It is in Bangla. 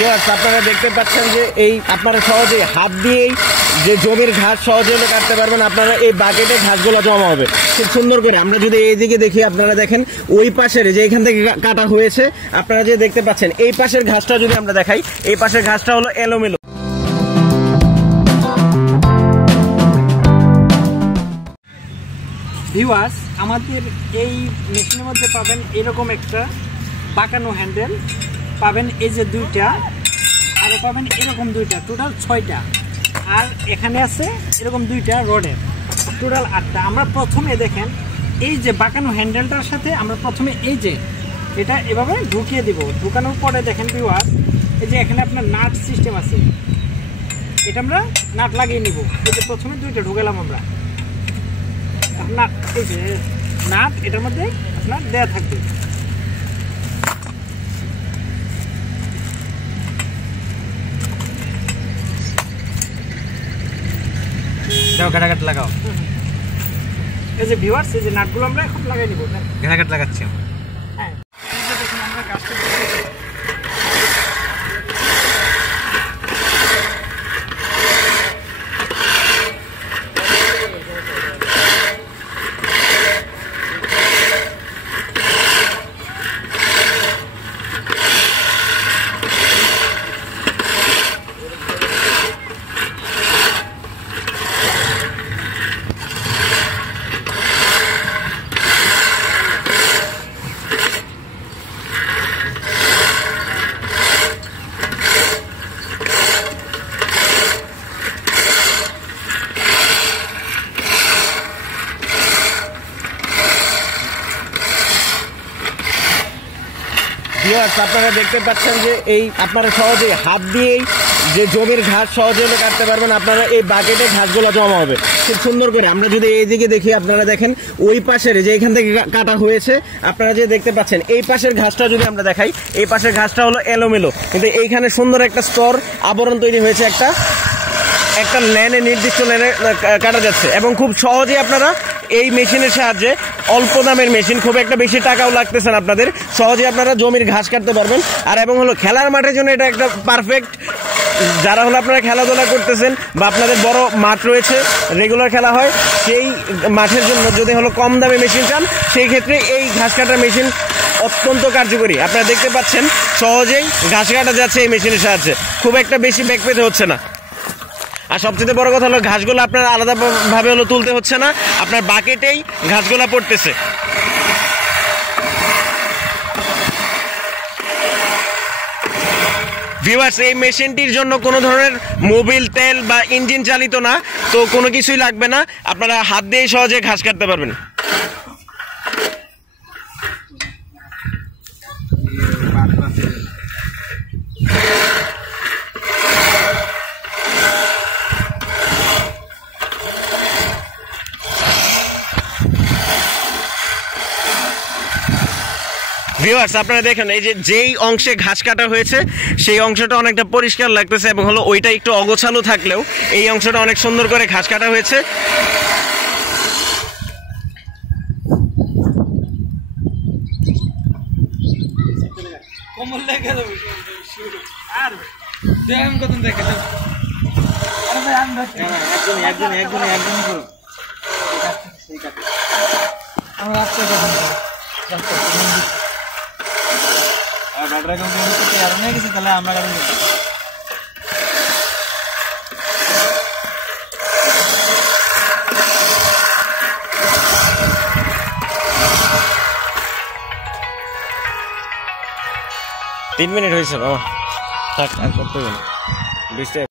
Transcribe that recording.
ভিউয়ার্স আপনারা দেখতে পাচ্ছেন যে এই আপনারা সহজে হাত দিয়েই যে জমির ঘাস সহজে কাটতে পারবেন। আপনারা এই বাকেটে ঘাসগুলো জমা হবে খুব সুন্দর করে। আমরা যদি এইদিকে দেখি, আপনারা দেখেন ওই পাশের যে এখান থেকে কাটা হয়েছে, আপনারা যে দেখতে পাচ্ছেন এই পাশের ঘাসটা যদি আমরা দেখাই, এই পাশের ঘাসটা হলো এলোমেলো। ভিউয়ার্স আমাদের এই মেশিনের মধ্যে পাবেন এরকম একটা বাঁকানো হ্যান্ডেল পাবেন, এই যে দুইটা, আরও পাবেন এরকম দুইটা, টোটাল 6টা। আর এখানে আছে এরকম দুইটা রডের, টোটাল 8টা। আমরা প্রথমে দেখেন এই যে বাঁকানো হ্যান্ডেলটার সাথে আমরা প্রথমে এই যে এটা এভাবে ঢুকিয়ে দিব। ঢুকানোর পরে দেখেন ভিউয়ার্স এই যে এখানে আপনার নাট সিস্টেম আছে, এটা আমরা নাট লাগিয়ে নিব। এই যে প্রথমে দুইটা ঢুকালাম আমরা, আপনার এই যে নাট এটার মধ্যে আপনার দেয়া থাকবে। ঘাটাঘাট লাগাও। এই যে ভিউয়ার্স এই যে নাটগুলো আমরা এখন লাগাই নিব। ঘাটাঘাট লাগাচ্ছি। হ্যাঁ, এই যে দেখুন আমরা গাছটা ভিউয়ার্স আপনারা দেখতে পাচ্ছেন যে এই আপনারা সহজে হাত দিয়েই যে জমির ঘাস সহজে কাটতে পারবেন। আপনারা এই বাকেটে ঘাসগুলো জমা হবে খুব সুন্দর করে। আমরা যদি এইদিকে দেখি, আপনারা দেখেন ওই পাশের যে এখান থেকে কাটা হয়েছে, আপনারা যে দেখতে পাচ্ছেন এই পাশের ঘাসটা যদি আমরা দেখাই, এই পাশের ঘাসটা হলো এলোমেলো, কিন্তু এইখানে সুন্দর একটা স্তর আবরণ তৈরি হয়েছে, একটা ল্যানে নির্দিষ্ট ল্যানে কাটা যাচ্ছে। এবং খুব সহজেই আপনারা এই মেশিনের সাহায্যে, অল্প দামের মেশিন, খুব একটা বেশি টাকাও লাগতেছে না আপনাদের, সহজে আপনারা জমির ঘাস কাটতে পারবেন। আর এবং হলো খেলার মাঠের জন্য এটা একটা পারফেক্ট। যারা হলো আপনারা খেলাধুলা করতেছেন বা আপনাদের বড় মাঠ রয়েছে, রেগুলার খেলা হয়, সেই মাঠের জন্য যদি হলো কম দামে মেশিন চান, সেই ক্ষেত্রে এই ঘাস কাটার মেশিন অত্যন্ত কার্যকরী। আপনারা দেখতে পাচ্ছেন সহজেই ঘাস কাটা যাচ্ছে এই মেশিনের সাহায্যে, খুব একটা বেশি ব্যাক পেতে হচ্ছে না। আর সবচেয়ে বড় কথা হলো ঘাসগুলো আপনার আলাদাভাবে হলো তুলতে হচ্ছে না, আপনার বাকেটেই ঘাসগুলো পড়তেছে। ভিউয়ার্স এই মেশিনটির জন্য কোনো ধরনের মোবিল তেল বা ইঞ্জিন চালিত না, তো কোনো কিছুই লাগবে না, আপনারা হাত দিয়েই সহজে ঘাস কাটতে পারবেন। ভিউয়ার্স আপনারা দেখেন এই যে যেই অংশে ঘাস কাটা হয়েছে সেই অংশটা অনেকটা পরিষ্কার লাগতেছে, এবং হলো ওইটা একটু অগোছালো থাকলেও এই অংশটা অনেক সুন্দর করে ঘাস কাটা হয়েছে। তাহলে আমরা 3 মিনিট হয়েছে বাবা, থাক আর করতে হবে না।